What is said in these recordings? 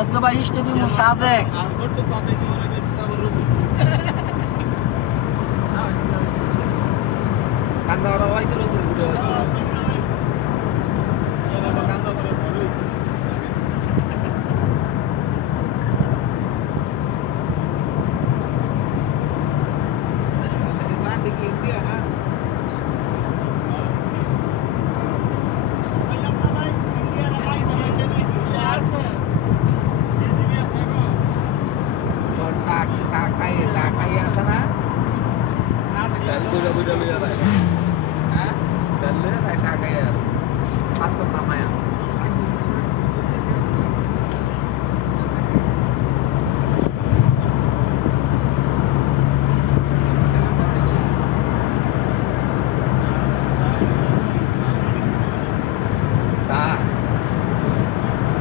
আজকে ভাই স্টেডিয়াম সাজেক কান্দা ওরা হয়তো নতুন ঘুরে ইন্ডিয়া না টাকাই আছে না বুঝা লইয়া যায় হ্যাঁ টাকাই আর পাত্র নামায়া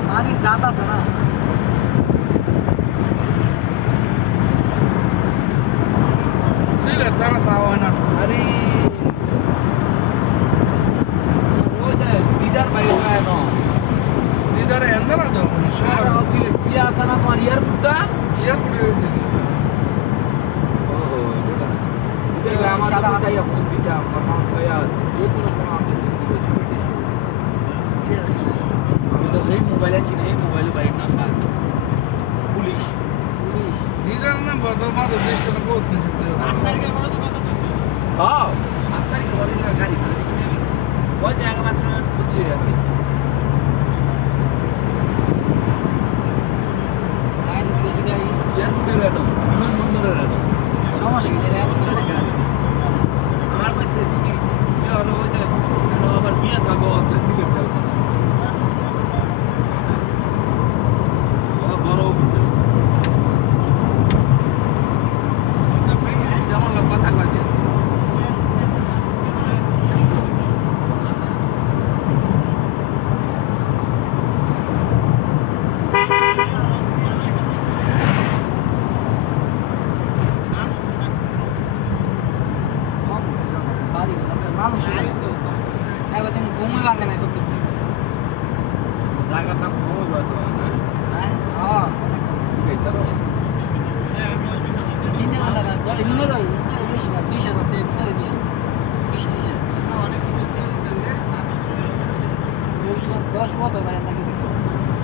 পানি জাত আছে না সিলেট সারা সাওয়া না আরে ওইটা দিদার বাইরে হয় না দিদার এন্দার আছে শহর সিলেট পিয়া আছে না তোমার এয়ারপোর্টটা এয়ারপোর্টে রয়েছে ওহো দিদার আমার সাদা চাইয়া ফোন দিতাম আমার ভাইয়া যে কোনো সময় আমাকে দিতে ছবি দেশে আমি তো এই মোবাইলে কিনে এই মোবাইলে বাইক নাম্বার পুলিশ দিদার নাম্বার তো মাত্র 20 টাকা বহুত নিচে রাস্তার বড় তো কত দিছে হ্যাঁ রাস্তার বড় না গাড়ি ভাড়া দিছি আমি ওই জায়গা মাত্র বদলে যাচ্ছে আইন পুলিশ গাড়ি এয়ারপোর্টের এটো বিমানবন্দরের এটো সমস্যা কি আমার কাছে তুমি আর ওই যে আবার মিয়া সাগো আছে সিলেট যাও বড় অফিস যেমন কথা কয় মানুষ একদিন ঘুমই ভাঙে নাই চোখ জায়গার নাম কমই বাতো না হ্যাঁ মিনে যাবে বেশি না 20,000 থেকে 20 10 বছর ভাই নাকি